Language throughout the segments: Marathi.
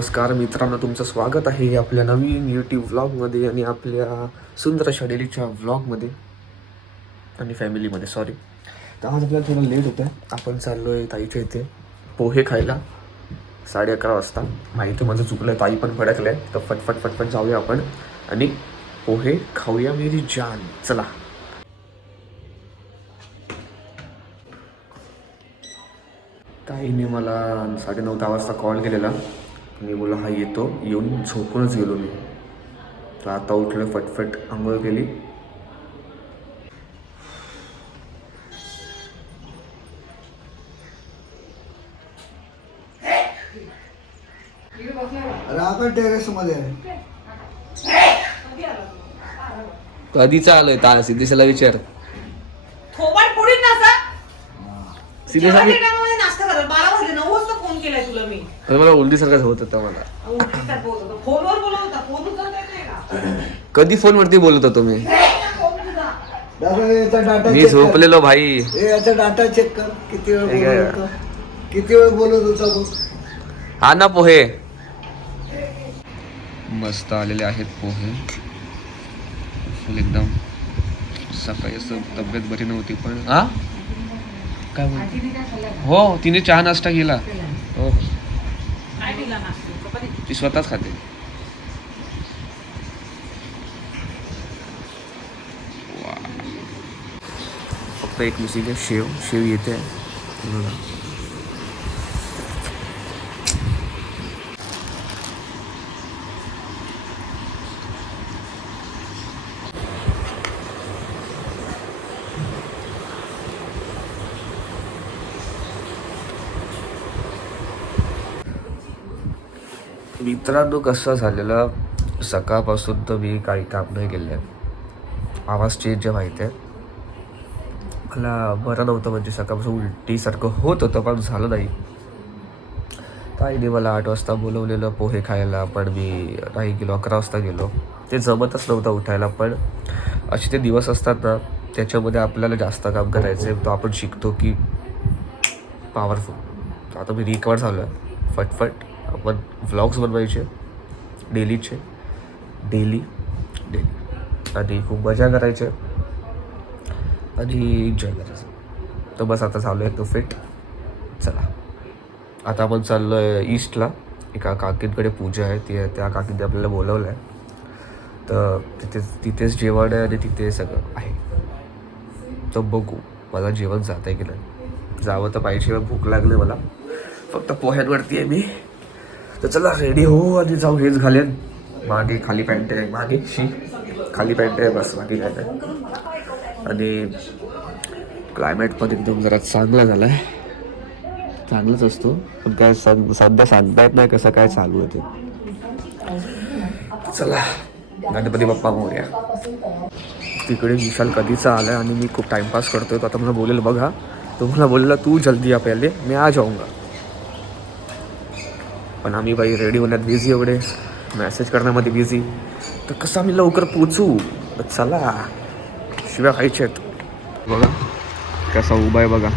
नमस्कार मित्रांनो, तुमचं स्वागत आहे आपल्या नवीन यूट्यूब व्लॉगमध्ये आणि आपल्या सुंदर अशा डेलीच्या व्लॉगमध्ये आणि फॅमिलीमध्ये. सॉरी, तर आज आपल्याला थोडं लेट होतं आहे. आपण चाललो आहे ताईच्या इथे पोहे खायला 11:30 वाजता. माहिती माझं चुकलं आहे, ताई पण भडकलं आहे. तर फटफट जाऊया आपण आणि पोहे खाऊया मेरी जान. चला. ताईने मला 9:30 वाजता कॉल केलेला. मी बोला हा येतो, येऊन झोपूनच गेलो मी. तर आता उठलं, फटफट आंघोळ केली. आपण टेरेस मध्ये कधीचा आलोय ता सिद्धेशाला विचार. थोबाड फोडीन ना असा. सिद्धेशा जेवायच्या टायमामध्ये नाश्ता करा. 12 वाजले, 9 वाजता फोन केलाय तुला मी. मला उलटीसारखंच होत होता मला. उलटीचा बोलत होता. फोनवर बोलत होता. फोन उचलता येत नाही का? कधी फोनवरती बोलत होतो मी. फोन तुझा. दादा याचा डाटा मी चेक कर. झोपलेलो भाई. याचा डाटा चेक कर, किती वेळ ठीक आहे. बोलत होता, किती वेळ बोलत होता बघ. हा ना पोहे मस्त आलेले आहेत. पोहे फुल एकदम. सकाळी असं तब्येत बरी नव्हती पण हा काय बोलतो. हो, तिने चहा नाश्ता केला. हो, काय दिला नाश्ता? चपाती. ती स्वतःच खाते. वा. फक्त एक मिसिंग आहे, शेव येते. मित्रांनो, कसं झालेलं, सकाळपासून तर मी काही काम नाही केलं आहे. आवाज चेंज आहे माहिती आहे. मला बरं नव्हतं, म्हणजे सकाळपासून उलटीसारखं होत होतं पण झालं नाही. ताईने मला 8 वाजता बोलवलेलं पोहे खायला, पण मी नाही गेलो. 11 वाजता गेलो. ते जमतच नव्हतं उठायला. पण असे ते दिवस असतात ना, त्याच्यामध्ये आपल्याला जास्त काम करायचं आहे. तो आपण शिकतो की पॉवरफुल. आता मी रिकवर झालो आहे. फटफट आपण व्लॉग्स बनवायचे डेली आणि खूप मजा करायचे आणि एन्जॉय करायचं. तर बस आता चालू आहे तो फिट. चला, आता आपण चाललो आहे ईस्टला. एका काकींकडे पूजा आहे, त्या काकींनी आपल्याला बोलवलं आहे. तर तिथेच जेवण आहे आणि तिथे सगळं आहे. तर बघू मला जेवण जात आहे की नाही. जावं तर पाहिजे, भूक लागली मला. फक्त पोह्यांवरती आहे मी. तर चला रेडी हो आणि जाऊ. हेच घालेन, मागे खाली पॅन्ट आहे, खाली पॅन्ट आहे बस, मागे काय नाही. आणि क्लायमेट पण एकदम जरा चांगला झाला आहे. चांगलंच असतो पण काय सध्या सांगता येत नाही कसं काय चालू आहे ते. चला, गणपती बाप्पा मोरया. तिकडे विशाल कधीचा आला आणि मी खूप टाइमपास करतोय. तो आता मला बोलेल बघा, तुम्हाला बोलला तू जल्दी आ पहले, मैं आ जाऊंगा. पण आम्ही बाई रेडी होण्यात बिझी, एवढे मॅसेज करण्यामध्ये बिझी. तर कसं आम्ही लवकर पोचू. चला, शिव्या खायच्या आहेत. बघा कसा उभा आहे बघा,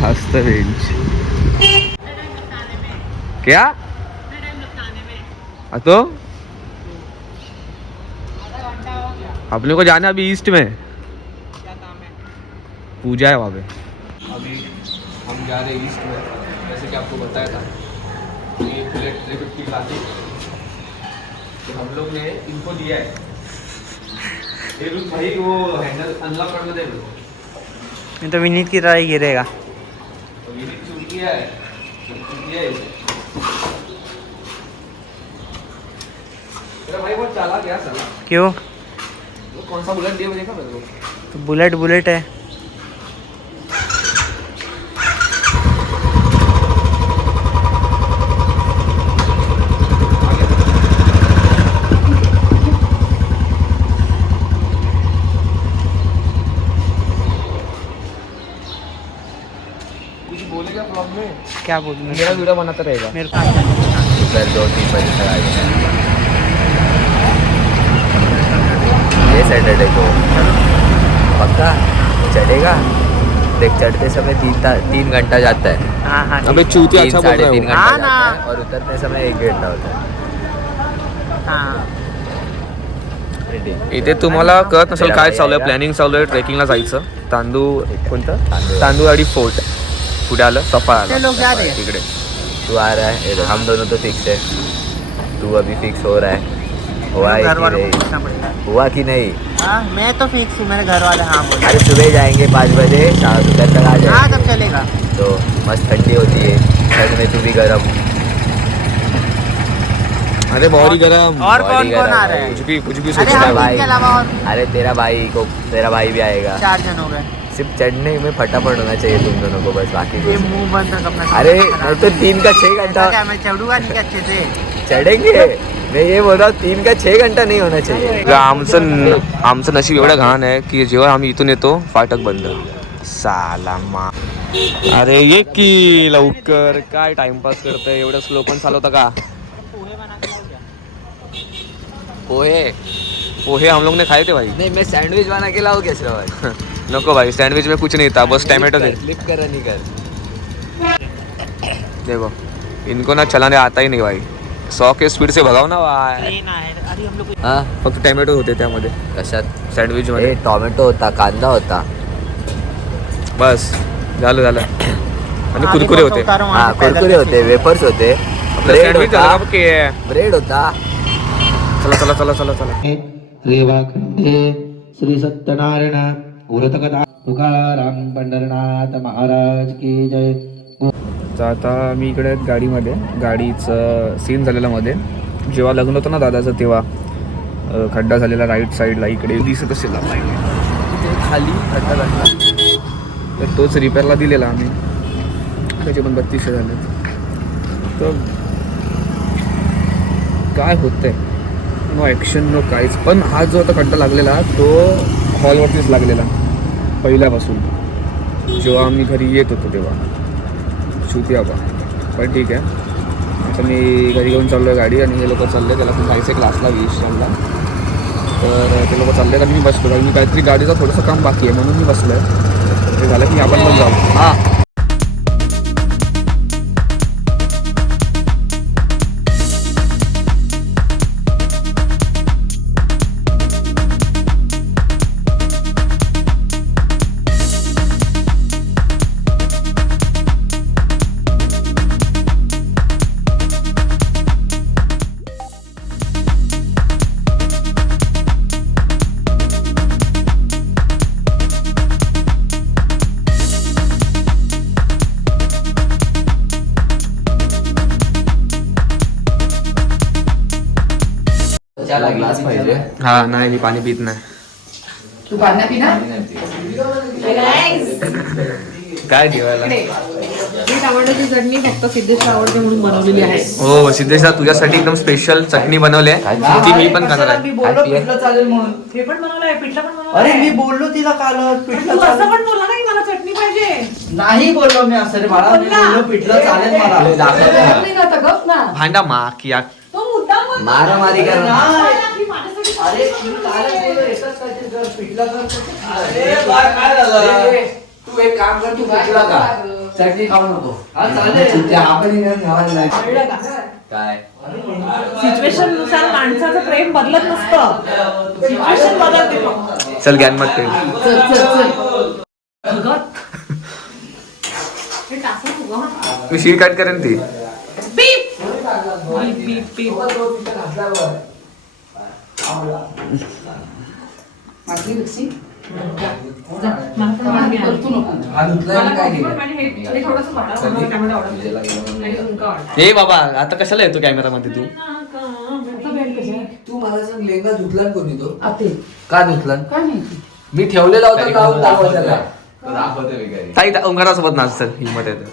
हस्त रेंज. क्या तो अपने को जाना अभी ईस्ट में, पूजा है वहाँ पे. अभी हम जा रहे हैं ईस्ट में, जैसे कि आपको बताया था. ये बुलेट 350 क्लासिक, तो हम लोग ने इनको दिया है. ये रुक भाई, वो हैंडल अनलॉक करने दे. नहीं तो विनीत की राय गिरेगा. तो ये चूक किया है, मेरा भाई बहुत चालाक है साला. क्यों? वो कौन सा बुलेट दिया देखा मेरे को. तो बुलेट है. कुछ बोलेगा ब्लॉग में. क्या बोलूँ मेरा वीडियो बनाता रहेगा. मेरे को 2-3 बजे तक आएगा. ये सैटरडे को पक्का चढ़ेगा. देख चढ़ते समय 3 घंटा जाता है, हाँ हाँ अबे चूतिया, अच्छा बोल रहा 3-3.5 है घंटा हाँ जाता ना। है और उतरते समय 1 घंटा होता है। हाँ इथे तुम्हाला कळत नसेल काय चालू आहे, प्लॅनिंग चालू आहे ट्रेकिंगला जायचं. तांदूळ कोणतं तांदूळवाडी फोर्ट पुढे आलं, सफा ते आला लोग जा रहे हैं. तिकडे. तू आ रहा है, ये देख, हम दोनों तो फिक्स है, तू अभी फिक्स हो रहा है, हुआ है घर कि वालों को नहीं? पूछना पड़ेगा. हुआ कि नहीं? हाँ मैं तो फिक्स हूँ, मेरे घर वाले हाँ बोले. अरे सुबह जाएंगे 5 बजे, शाम दोपहर तक आ हाँ जाएंगे तब चलेगा. तो मस्त ठंडी होती है, ठंड में तू भी गर्म. अरे बॉडी गरम. और बॉडी कौन कौन गर्म आ है. रहा है? कुछ भी अरे सोचता हम है भाई. तीन के अलावा और अरे तेरा भाई भी आएगा. 4 जन हो गए. सिर्फ चढ़ने में फटाफट होना चाहिए तुम दोनों को, बस बाकी ये कुछ नहीं. मुंह बंद रख अपना. अरे नहीं तो 3 का 6 घंटा क्या मैं चढ़ूंगा नहीं क्या अच्छे से? चढ़ेंगे. मैं ये बोल रहा हूँ 3 का 6 घंटा नहीं होना चाहिए. आमचं नशीब एवढं घाण आहे की जेव्हा आम्ही इथून येतो फाटक बंद. साला मा. अरे ये की लवकर, काय टाइमपास करतंय, एवढं स्लो पण चालवतं का? पोहे हम लोग ने खाए थे भाई. नहीं मैं सैंडविच बना के लाऊं क्या श्रवण? नको भाई, सैंडविच में कुछ नहीं था, बस टमाटो थे. फ्लिप कर नहीं कर. देखो इनको ना चलाने आता ही नहीं भाई, 100 के स्पीड से भगाव ना भाई. ट्रेन आहे. अरे हम लोग हाँ फक्त टॅमॅटो होते त्यामध्ये कशात? सँडविच ए मध्ये. टोमॅटो होता, कांदा होता. बस झालं आणि आगे कुरकुरे फोटो होते. उतारो वहाँ हाँ से पैदल कुरकुरे होते, वेफर्स होते, आपलं ब्रेड सँडविच होता, झालं की. ब्रेड होता. चला. रेवाखंडे श्री सत्यनारायण व्रतकथा तुकाराम पंढरनाथ महाराज की जय. तर आता मी इकडे गाडीमध्ये, गाडीचं सीन झालेला मध्ये जेव्हा लग्न होतं ना दादाचं तेव्हा खड्डा झालेला राईट साईडला इकडे दिसत असेल खाली खड्डा झाला, तर तोच रिपेअरला दिलेला आम्ही. त्याचे पण 3200 झाले. तर काय होतंय, नो ॲक्शन नो काहीच. पण हा जो आता खड्डा लागलेला तो हॉलवरतीच लागलेला पहिल्यापासून, जेव्हा आम्ही घरी येत होतो तेव्हा. चुतिया बा. पण ठीक आहे, आता मी घरी घेऊन चाललो आहे गाडी आणि हे लोक चालले, त्याला पण जायचं क्लासला 20 ला. तर ते लोक चालले आणि मी बसलो, कारण मी काहीतरी गाडीचं थोडंसं काम बाकी आहे म्हणून मी बसलो आहे. ते झालं की आपण पण जाऊ. हां ग्लास पाहिजे. हां नाही मी पाणी पित नाही. तू पाण्या पिणार काय जेवायला? ही टमाट्याची चटणी फक्त सिद्धेशला आवडते म्हणून बनवलेली आहे. हो सिद्धेशला तुझ्यासाठी एकदम स्पेशल चटणी बनवली आहे, ती मी पण खाणार आहे. मी बोललो पिठलं चालेल म्हणून. हे पण बनवलंय, पिठलं पण बनवलंय. अरे मी बोललो तिला काल पण पिठलं तू असं चालेल. पण बोलला ना की मला चटणी पाहिजे. नाही बोललो मी असं रे बाळा, मी बोललो पिठलं चालेल मला. नाही ना, आता गप ना. भांडा माक या. तो मुद्दाम बोलला. मारामारी कर. की माझ्यासाठी अरे चटणी तू चालेल बनवली बोललो, आहे. एकच काहीतरी कर, पिठलं कर. अरे काय झालं? तू एक काम कर, तू पिठलं का चटणी खाऊ नको. हा चालेल, आपण घ्यावायला नाही. कळलं का? काय सिच्युएशन नुसार माणसाचं प्रेम बदलत नसतं, सिच्युएशन बदलते फक्त. चल ज्ञान मत ठेव. हे टाकू तू गं. मी शीर कट करेन ती. बीप बीप बीप बीप. माझी मिक्सी जा, मला पण पाणी परतू नको. मला कॉफी पण पाणी, हे थोडंसं वाढव, मला टमाटर आवडत नाही. आणि उंका आवडतं. ए बाबा आता कशाला येतो कॅमेरामध्ये तू? आता बेल्ट कशी आहे? तू मला सांग, लेंगा धुतला कोणी तो? आते. का धुतला? काय माहिती? मी ठेवलेला होता लावून दाखवायला. ताई ओंकारासोबत नाच, चल हिंमत येते.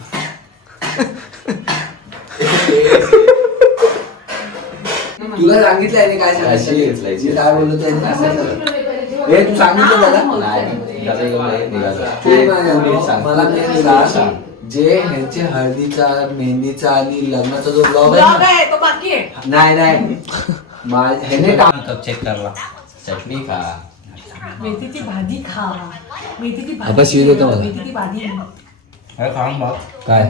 तुला सांगितलं आहे काय सांगितलं? मी काय बोललो त्याने असं कर. हे तू सांगितलं त्याला? तू मला मेन सांग, जे ह्यांचे हळदीचा, मेहंदीचा आणि लग्नाचा जो ब्लॉग ब्लॉग आहे आहे तो बाकी आहे. नाही ह्याने चेक करला चटणी खा. मेथीची भाजी खा. मेथीची आता शिव देतो मला. मेथीची भाजी. काय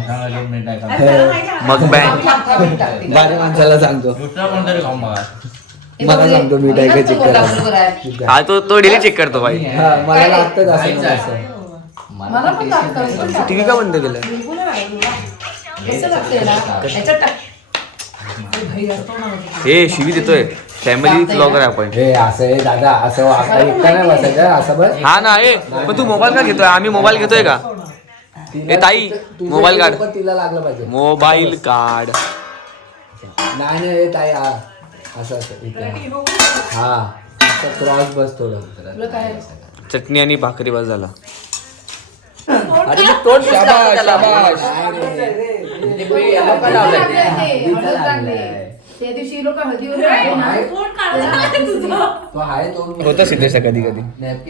मग बँक गाडी माणसाला सांगतो मला सांगतो मी काय चेक करा. हा तो डेली चेक करतो भाई. हा, मला लागतं असं. मला पण लागतं. टीव्ही का बंद केलं? बिलकुल नाही तुला. कसं लागतं याला? याच्यात टाक. अरे भाई, असतो ना माझं. हे शिवी देतोय. फॅमिली ब्लॉगर आहे आपण. हे असं आहे दादा, असं आता एकटा नाही बसायचं असं बस. हा ना हे पण तू मोबाईल का घेतोय? आम्ही मोबाईल घेतोय का? ए ताई, मोबाईल काढ. तिला लागलं पाहिजे. मोबाईल काढ. नाही नाही ताई, हा असं असं इथे. हा असं क्रॉस बस थोडं. तुला काय? चटणी आणि भाकरी बस झाला. अरे तोड शाबाश शाबाश. त्या दिवशी लोक हळदीवर राहिले ना. तो आहे तो होतं सिद्धेश कधी कधी.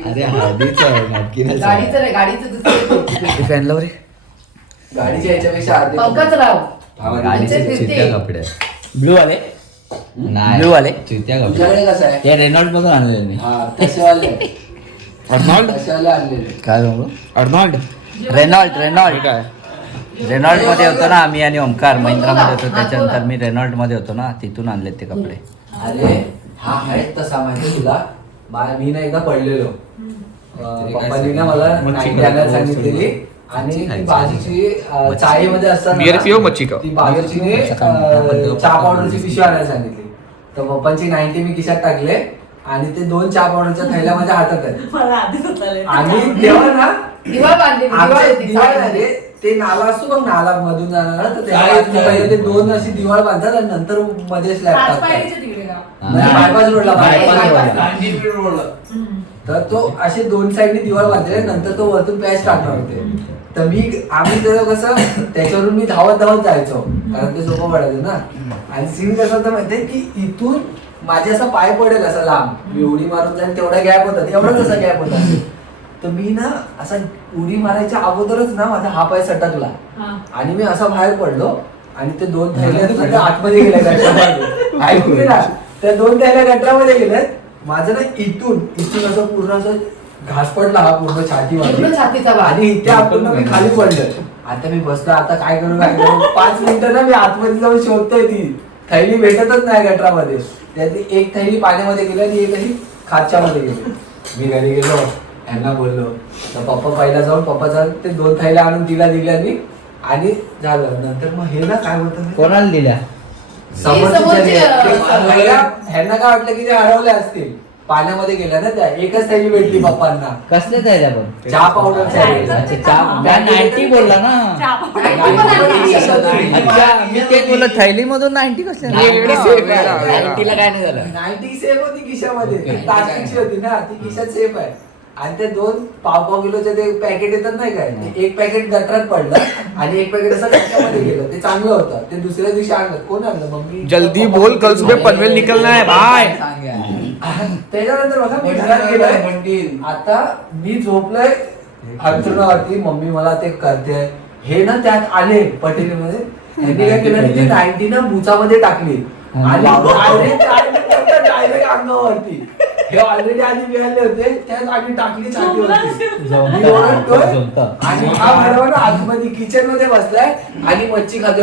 अरे हळदीचं आहे नक्की गाडीचं रे, गाडीचं दुसरं. फॅन लाव रे. गाडीच्या याच्यापेक्षा अर्धी पंकज राव. गाडीचे चित्त्या कपडे ब्लू वाले नाही ब्लू वाले चित्त्या कपडे. तुझ्याकडे कसं आहे? ते रेनॉल्ड मधून आणले मी. हा तसेवाले अर्नॉल्ड तसेवाले आणलेले. काय म्हणू अर्नॉल्ड रेनॉल्ड काय रेनॉल्ड मध्ये होतो ना आम्ही आणि ओमकार महिंद्रा मध्ये होतो. त्याच्यानंतर मी रेनॉल्ड मध्ये होतो ना, तिथून आणले ते कपडे. अरे हा आहे तसा माहिती तुला. मी ना एकदा पडलेलो. पप्पांनी ना मला नाईट आणायला सांगितलेली आणि ती बाजूची चाळीमध्ये असताना बियर पिओ मच्छी खाओ. ती बाजूची चहा पावडरची पिशवी आणायला सांगितली. तर पप्पांची 90 मी खिशात टाकले आणि ते 2 चहा पावडरच्या थैल्या माझ्या हातात आहेत. मला आधीच होतं. आणि तेव्हा ना दिवाळ बांधली, दिवाळ आमच्या होती. दिवाळ झाली. ते नाला असतो बघ, नाला मधून जाणार तर त्याच्या पहिले ते 2 अशी दिवाळ बांधतात आणि नंतर मध्ये स्लॅब टाकतात. राजपायरीच्या तिकडे का? बायपास रोडला बायपास रोडला. तर तो असे 2 साईडनी दिवाळ बांधले. नंतर तो वरतून पॅच टाकणार होते. तर आम्ही त्याचं कसं त्याच्यावरून मी धावत जायचो कारण ते सोपं पडायचं ना. आणि सीन कसं होतं माहितीये की इथून माझे असा पाय पडेल असा लांब, मी उडी मारून जाईल तेवढा गॅप होता, एवढाच असा गॅप होता. तर मी ना असा उडी मारायच्या अगोदरच ना माझा हा पाय सटकला आणि मी असा बाहेर पडलो आणि ते 2 थैल्या आतमध्ये गेल्या गटरामध्ये. ऐकून ना, त्या 2 थैल्या गटरामध्ये गेल्यात. माझं ना इथून असं पूर्ण असं घास पडला हा पूर्ण पूर्ण छातीचा भाग. आणि इथे आपण मी खाली पडलं. आता मी बसलो, आता काय करू 5 मिनिटं ना मी आतमध्ये जाऊन शोधतोय. ती थैली भेटतच नाही गटरामध्ये. त्यातली एक थैली पाण्यामध्ये गेली आणि एक अशी खाच्यामध्ये गेली. मी घरी गेलो, यांना बोललो. तर पप्पा पहिला जाऊन पप्पाचा ते 2 थैल्या आणून तिला दिल्या मी आणि झालं. नंतर मग हे ना काय बोलतात कोणाला दिल्या? समोरची ह्यांना काय वाटलं की ते हरवले असतील, पाण्यामध्ये गेल्या ना त्या. एकच थैली भेटली पप्पांना, कसले द्यायला पण? चहा पावडरच्या. अच्छा चहा 90 बोलला ना. अच्छा मी तेच बोललो थैली मधून 90 कसले? 90 ला काय नाही झालं. 90 सेफ होती खिशामध्ये, प्लास्टिकची होती ना ती, खिशात सेफ आहे. आणि ते 2 पाव किलोचे ते पॅकेट येतात नाही काय, ते एक पॅकेट गटरात पडलं आणि एक पॅकेट असं खिशामध्ये गेलं. ते चांगलं होतं. ते दुसऱ्या दिवशी आणलं. कोण आणलं? मम्मी. जल्दी बोल, कल सुबह पनवेल निकलना है भाई. त्याच्यानंतर बघा मी घरात गेलोय. आता मी झोपलोय अंथरुणावरती, मम्मी मला ते करते. हे ना त्यात आले पटेलीमध्ये. ह्यांनी काय केलं, ती 90 ना बुचामध्ये टाकली आणि डायरेक्ट अंगावरती. हे ऑलरेडी आधी मिळाले होते, त्यात आम्ही टाकली छातीवरती. मी ओरडतोय आणि हा बरोबर आतमध्ये किचन मध्ये बसलाय आणि मच्छी खाते.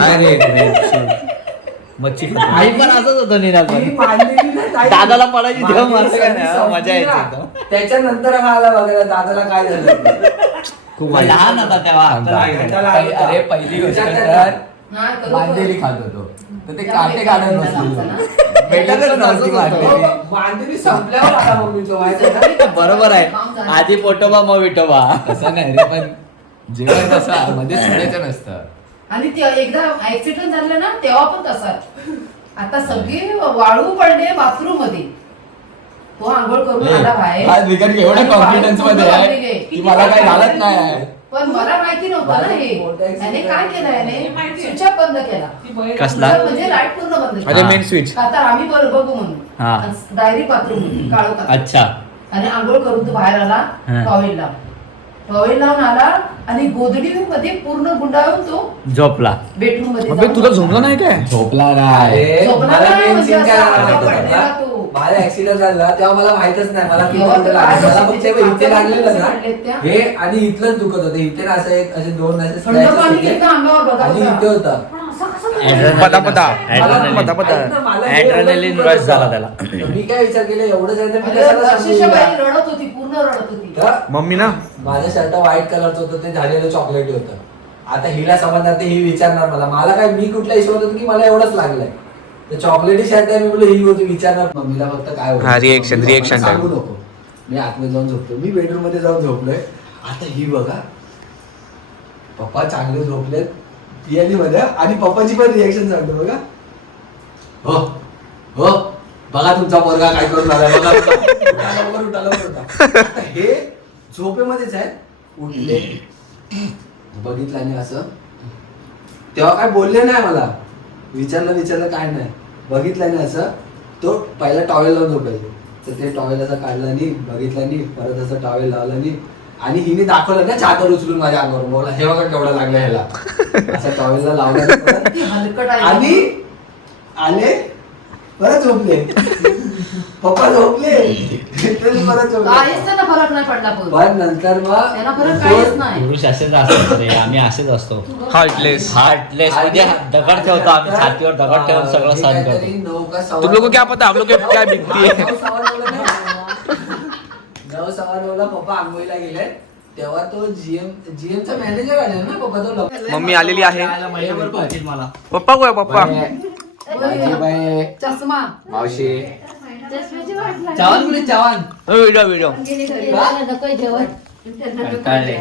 मच्छी आई पण असंच होतं निराल. ती मांडलेली ना ताई. दादाला पडायची तेव्हा मांडलेली मारलं काय नाही, संपली मजा यायची ना. एकदम. त्याच्यानंतर हा आला बघायला दादाला काय झालं. खूप लहान होता तेव्हा. अरे पहिली गोष्ट तर मांदेली खात होतो, तर ते काटे काढत नसले. भेटतच नव्हती मांदेली. मांदेली संपल्यावर आला मम्मीचं, माहिती का? बरोबर आहे. आधी पोटोबा मग विठोबा. तसं नाही रे, पण जेवण कसं मध्ये सोडायचं नसतं. आणि एकदा ऍक्सिडेंट झालं ना तेव्हा पण तसा. आता सगळी वाळू पडले बाथरूम मध्ये. तो आंघोळ करून आला बाहेर. आज विकत एवढ्या कॉन्फिडन्स मध्ये आहे की मला काही घालत नाही. पण मला माहिती नव्हतं ना हे. याने काय केलं, याने स्विच ऑफ बंद केला. कसला? म्हणजे लाईट पूर्ण बंद अरे केला. Main switch. आता आम्ही बघू म्हणून हा. डायरेक्ट बाथरूम काळू का. अच्छा आणि आंघोळ करून तो बाहेर आला. हा. टॉवेल लावून आला आणि गोधडी मध्ये पूर्ण गुंडाळून तो झोपला. बेडरूम मध्ये अबे जाऊन तुला झोपलं नाही काय? झोपला नाही. अरे, झोपला मला नाही, main म्हणजे scene काय असा झाला माहिती पडलेला का? तो. माझा ऍक्सिडेंट झाला तेव्हा मला माहितच नाही मला कुठे लागलं. मला फक्त इथे लागलेलं ना हे आणि इथलंच दुखत होतं. इथे ना असं एक असे दोन असे scratches होते. आणि इथे होता ऍड्रेनलिन रश झाला त्याला. मी काय विचार केला एवढं झालं मी कशाला सांगू हिला? रडत होती, पूर्ण रडत होती. तर मम्मी ना माझं शर्ट व्हाईट कलरचं होतं ते झालेलं चॉकलेटी होतं. आता हिला समजणार ते ही विचारणार मला काय मी कुठल्या हिशोबात होतो की मला एवढंच लागलंय तर चॉकलेटी शर्ट आहे मी बोललो ही होती विचारणार मम्मीला फक्त काय होतं. हा, reaction सांगू time. नको. मी आतमध्ये जाऊन झोपलो मी बेडरूम मध्ये जाऊन झोपलोय. आता ही बघा पप्पा चांगले झोपलेत पियाली मध्ये आणि पप्पाची पण रिएक्शन सांगतो बघा. हो हो बघा तुमचा पोरगा काय करून आला बघा उठा. आता हे झोपेमध्येच आहे उठले बघितलं आणि असं तेव्हा काय बोलले नाही मला विचारलं काय नाही बघितलं नाही असं तो पहिला टॉवेल लावून झोपायचे तर ते टॉवेल असं काढलं नाही बघितलं नाही परत असं टॉवेल लावलं नाही आणि हिने दाखवलं ना चादर उचलून माझ्या अंगावर बोला हे बघा केवढं लागलं ह्याला असं टॉवेलला लावलं ती हलकट आहे. आणि आले परत झोपले पप्पा झोपले परत झोपले काहीच त्यांना फरक नाही पडला पण नंतर त्यांना फरक मग काहीच नाही. पुरुष असेच असतात रे, आम्ही असेच असतो. हार्टलेस. हार्टलेस म्हणजे दगड ठेवतो आम्ही छातीवर दगड ठेवून सगळं सहन करतो. तुम लोगों को क्या पता हम लोग को क्या बिकती है. 9:15 पप्पा आंघोळीला गेले तेव्हा तो जीएमचा मॅनेजर आले ना पप्पा तो मम्मी आलेली आहे. महिनाभर पाहिजे मला. पप्पा को आहे पप्पा. बाय चष्मा मावशी चव्हाण कुठे चव्हाण? व्हिडिओ कंटाळले.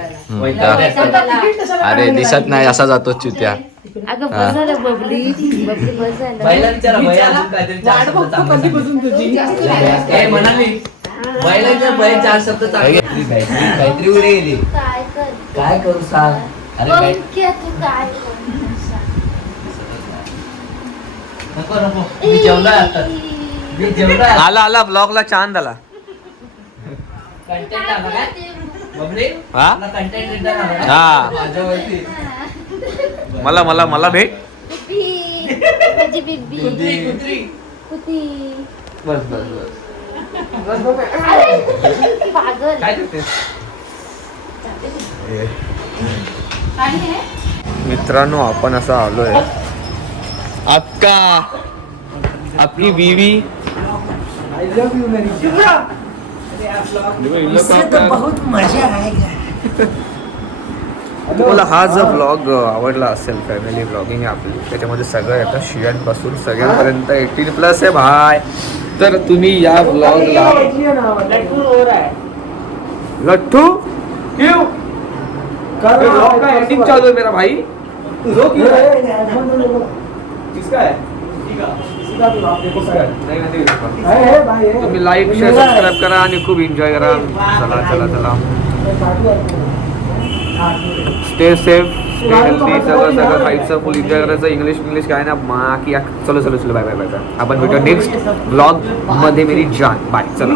अरे दिसत नाही असा जातो चुत्या. अगं बस झालं बबली बस झालं. बाईला विचारा बाई अजून काहीतरी चार शब्द चांगले सांग. ए, म्हणाली बाईला विचार बाई चार शब्द चांगले. काहीतरी उडे गेली. काय कर काय करू सांग अरे बाई पंख्या तू काय कर नको मी जेवलोय आता. मी जेवलोय. आला ब्लॉगला चांद आला. कंटेंट आला काय बबली? हा? आपला कंटेंट रिटर्न आला काय? हा माझ्यावरती मला भेट. बिब्बी माझी बिब्बी कुत्री कुती बस अरे पागल काय करतेस. मित्रांनो आपण असं आलोय आपका आपली बीवी तुम्हाला हा जर ब्लॉग आवडला असेल फॅमिली ब्लॉगिंग आपली त्याच्यामध्ये सगळं येतं शियांपासून सगळ्यांपर्यंत 18+ आहे भाय. तर तुम्ही या ब्लॉगला लट्टू क्यों ब्लॉग का एडिटिंग चालू है मेरा भाई. किसका है तुम्ही लाईक शेअर सबस्क्राईब करा आणि खूप एन्जॉय करा. चला स्टे सेफ स्टे हेल्थी सगळं खायचं फुल एन्जॉय करायचं. इंग्लिश काय ना बाकी चलो बाय आपण भेटू नेक्स्ट ब्लॉग मध्ये. मेरी जान बाय चला.